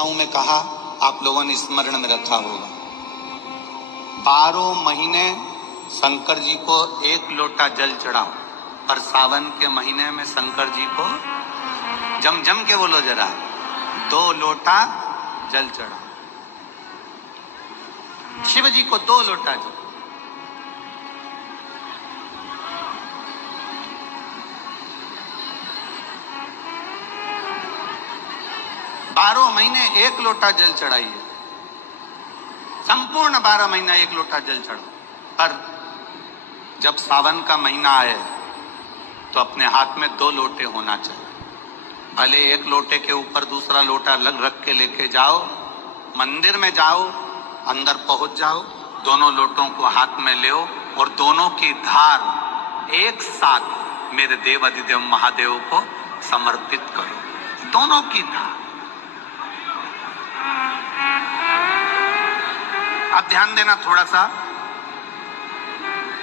कथाओं में कहा, आप लोगों ने स्मरण में रखा होगा। 12 महीने शंकर जी को 1 लोटा जल चढ़ाओ, पर सावन के महीने में शंकर जी को जम जम के बोलो जरा, 2 लोटा जल चढ़ाओ। शिव जी को 2 लोटा जल। बारह महीने 1 लोटा जल चढ़ाइए, संपूर्ण 12 महीना 1 लोटा जल चढ़ो। पर जब सावन का महीना आए तो अपने हाथ में 2 लोटे होना चाहिए। भले 1 लोटे के ऊपर दूसरा लोटा लग रख के लेके जाओ, मंदिर में जाओ, अंदर पहुंच जाओ, दोनों लोटों को हाथ में ले और दोनों की धार एक साथ मेरे देव अधिदेव महादेव को समर्पित करो। दोनों की धार। आप ध्यान देना थोड़ा सा,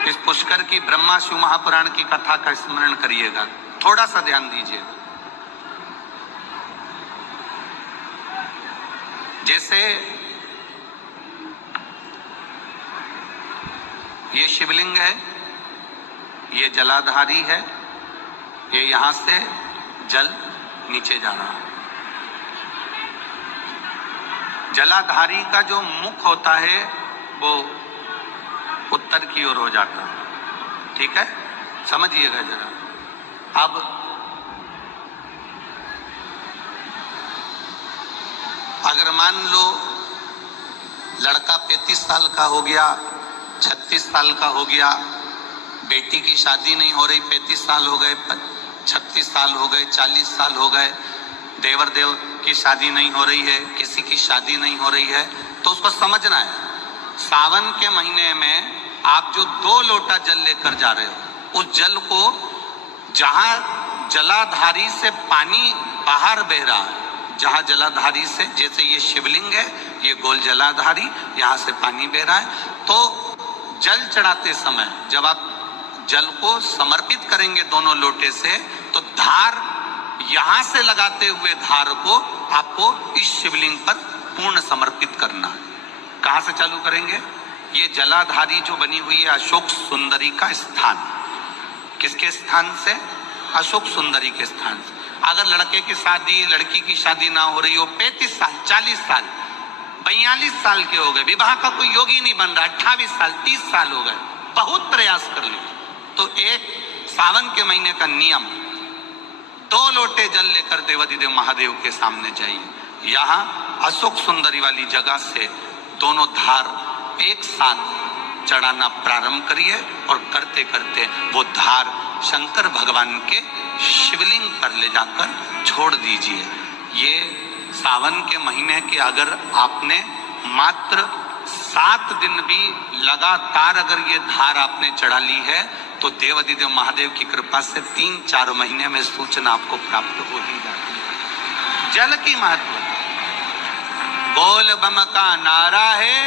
इस पुष्कर की ब्रह्मा शिव महापुराण की कथा का स्मरण करिएगा, थोड़ा सा ध्यान दीजिएगा। जैसे ये शिवलिंग है, ये जलाधारी है, ये यहां से जल नीचे जा रहा है। जलाधारी का जो मुख होता है वो उत्तर की ओर हो जाता है, ठीक है, समझिएगा जरा। अब अगर मान लो लड़का 35 साल का हो गया, 36 साल का हो गया, बेटी की शादी नहीं हो रही, 35 साल हो गए, 36 साल हो गए, 40 साल हो गए, देवर देव की शादी नहीं हो रही है, किसी की शादी नहीं हो रही है, तो उसको समझना है सावन के महीने में आप जो 2 लोटा जल लेकर जा रहे हो, उस जल को जहां जलाधारी से पानी बाहर बह रहा है, जहां जलाधारी से, जैसे ये शिवलिंग है, ये गोल जलाधारी, यहां से पानी बह रहा है, तो जल चढ़ाते समय जब आप जल को समर्पित करेंगे दोनों लोटे से, तो धार यहां से लगाते हुए धार को आपको इस शिवलिंग पर पूर्ण समर्पित करना है। कहां से चालू करेंगे? ये जलाधारी जो बनी हुई है अशोक सुंदरी का स्थान, किसके स्थान से? अशोक सुंदरी के स्थान से। अगर लड़के की शादी, लड़की की शादी ना हो रही हो, 35 साल, 40 साल, 42 साल के हो गए, विवाह का कोई योग ही नहीं बन रहा, 28 साल, 30 साल हो गए, बहुत प्रयास कर लिए, तो एक सावन के महीने का नियम, 2 लोटे जल लेकर देवाधिदेव महादेव के सामने जाइए। यहाँ अशोक सुंदरी वाली जगह से दोनों धार एक साथ चढ़ाना प्रारंभ करिए और करते करते वो धार शंकर भगवान के शिवलिंग पर ले जाकर छोड़ दीजिए। ये सावन के महीने के अगर आपने मात्र 7 दिन भी लगातार अगर ये धार आपने चढ़ा ली है, तो देवाधिदेव महादेव की कृपा से 3-4 महीने में सूचना आपको प्राप्त हो ही जाती है। जल की महत्व, बोल बम का नारा है,